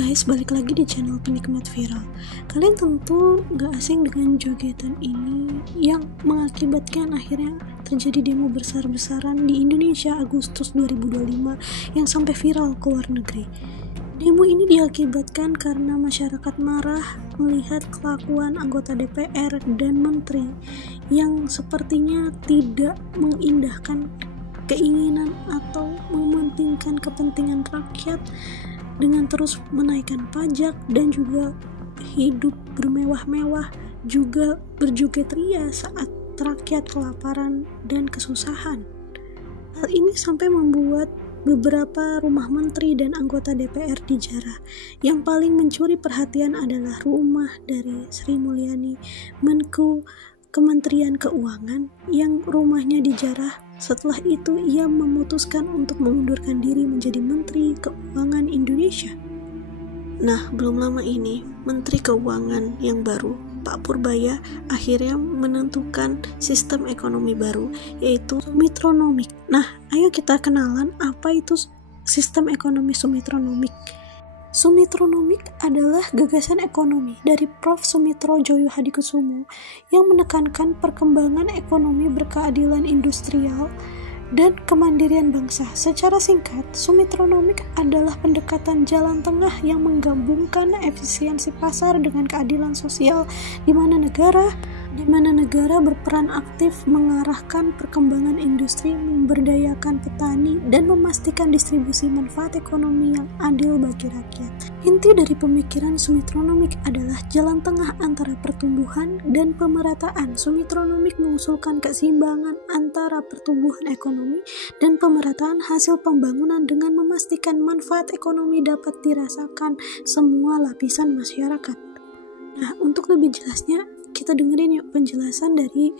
guys, balik lagi di channel Penikmat Viral. Kalian tentu gak asing dengan jogetan ini yang mengakibatkan akhirnya terjadi demo besar-besaran di Indonesia Agustus 2025 yang sampai viral ke luar negeri. Demo ini diakibatkan karena masyarakat marah melihat kelakuan anggota DPR dan menteri yang sepertinya tidak mengindahkan keinginan atau mementingkan kepentingan rakyat dengan terus menaikkan pajak dan juga hidup bermewah-mewah, juga berjoget ria saat rakyat kelaparan dan kesusahan. Hal ini sampai membuat beberapa rumah menteri dan anggota DPR dijarah. Yang paling mencuri perhatian adalah rumah dari Sri Mulyani, Menko Kementerian Keuangan, yang rumahnya dijarah. Setelah itu ia memutuskan untuk mengundurkan diri menjadi Menteri Keuangan Indonesia. Nah, belum lama ini Menteri Keuangan yang baru, Pak Purbaya, akhirnya menentukan sistem ekonomi baru, yaitu Sumitronomik. Nah, ayo kita kenalan apa itu sistem ekonomi Sumitronomik. Sumitronomik adalah gagasan ekonomi dari Prof. Sumitro Joyo Hadikusumo yang menekankan perkembangan ekonomi berkeadilan industrial dan kemandirian bangsa. Secara singkat, Sumitronomik adalah pendekatan jalan tengah yang menggabungkan efisiensi pasar dengan keadilan sosial, di mana negara berperan aktif mengarahkan perkembangan industri, memberdayakan petani, dan memastikan distribusi manfaat ekonomi yang adil bagi rakyat. Inti dari pemikiran Sumitronomik adalah jalan tengah antara pertumbuhan dan pemerataan. Sumitronomik mengusulkan keseimbangan antara pertumbuhan ekonomi dan pemerataan hasil pembangunan dengan memastikan manfaat ekonomi dapat dirasakan semua lapisan masyarakat. Nah, untuk lebih jelasnya, kita dengerin yuk penjelasan dari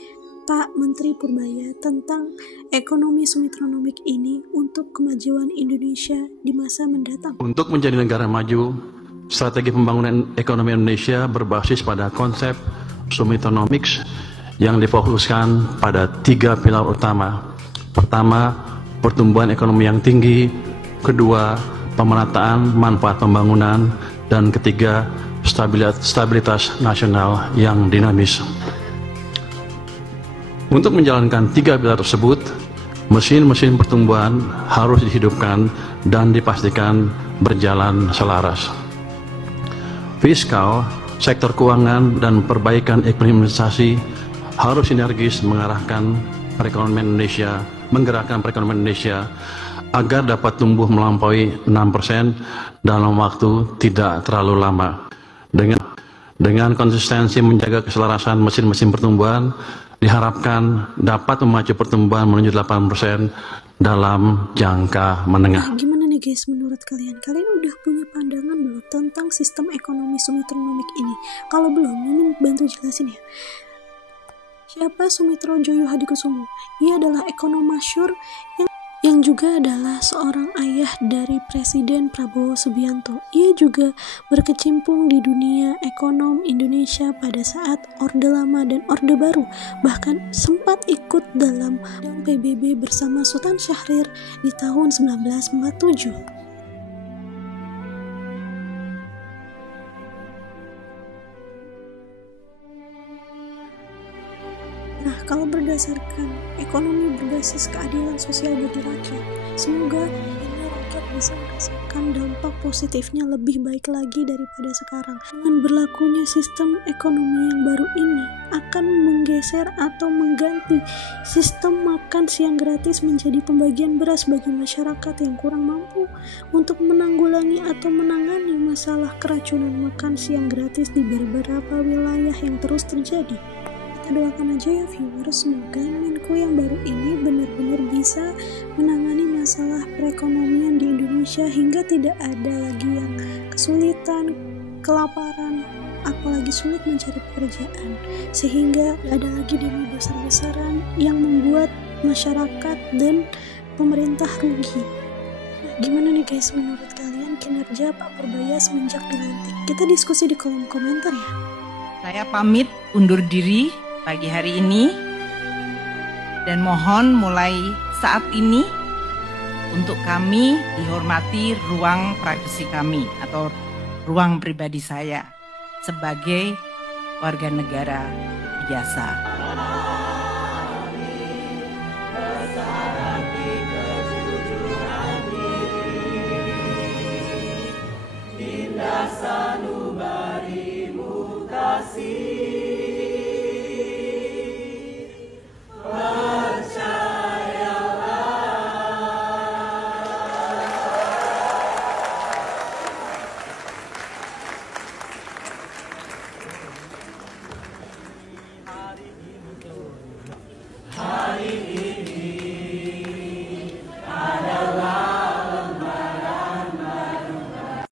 Pak Menteri Purbaya tentang ekonomi Sumitronomik ini untuk kemajuan Indonesia di masa mendatang. Untuk menjadi negara maju, strategi pembangunan ekonomi Indonesia berbasis pada konsep Sumitronomics yang difokuskan pada 3 pilar utama. Pertama, pertumbuhan ekonomi yang tinggi. Kedua, pemerataan manfaat pembangunan. Dan ketiga, stabilitas nasional yang dinamis. Untuk menjalankan 3 pilar tersebut, mesin-mesin pertumbuhan harus dihidupkan dan dipastikan berjalan selaras. Fiskal, sektor keuangan, dan perbaikan iklim investasi harus sinergis menggerakkan perekonomian Indonesia agar dapat tumbuh melampaui 6% dalam waktu tidak terlalu lama. Dengan konsistensi menjaga keselarasan mesin-mesin pertumbuhan, diharapkan dapat memacu pertumbuhan menuju 8% dalam jangka menengah. Nah, gimana nih guys menurut kalian? Kalian udah punya pandangan belum tentang sistem ekonomi Sumitronomik ini? Kalau belum, Mimin bantu jelasin ya. Siapa Sumitro Joyo Hadikusumo? Ia adalah ekonom masyhur yang juga adalah seorang ayah dari Presiden Prabowo Subianto. Ia juga berkecimpung di dunia ekonom Indonesia pada saat Orde Lama dan Orde Baru, bahkan sempat ikut dalam PBB bersama Sultan Syahrir di tahun 1947. Nah, kalau berdasarkan ekonomi berbasis keadilan sosial bagi rakyat, semoga ini rakyat bisa merasakan dampak positifnya lebih baik lagi daripada sekarang. Dengan berlakunya sistem ekonomi yang baru ini akan menggeser atau mengganti sistem makan siang gratis menjadi pembagian beras bagi masyarakat yang kurang mampu untuk menanggulangi atau menangani masalah keracunan makan siang gratis di beberapa wilayah yang terus terjadi. Doakan aja ya viewers, semoga Menko yang baru ini benar-benar bisa menangani masalah perekonomian di Indonesia hingga tidak ada lagi yang kesulitan, kelaparan, apalagi sulit mencari pekerjaan, sehingga ada lagi demo besar-besaran yang membuat masyarakat dan pemerintah rugi. Nah, gimana nih guys menurut kalian kinerja Pak Purbaya semenjak dilantik? Kita diskusi di kolom komentar ya. Saya pamit undur diri pagi hari ini dan mohon mulai saat ini untuk kami dihormati ruang privasi kami atau ruang pribadi saya sebagai warga negara biasa.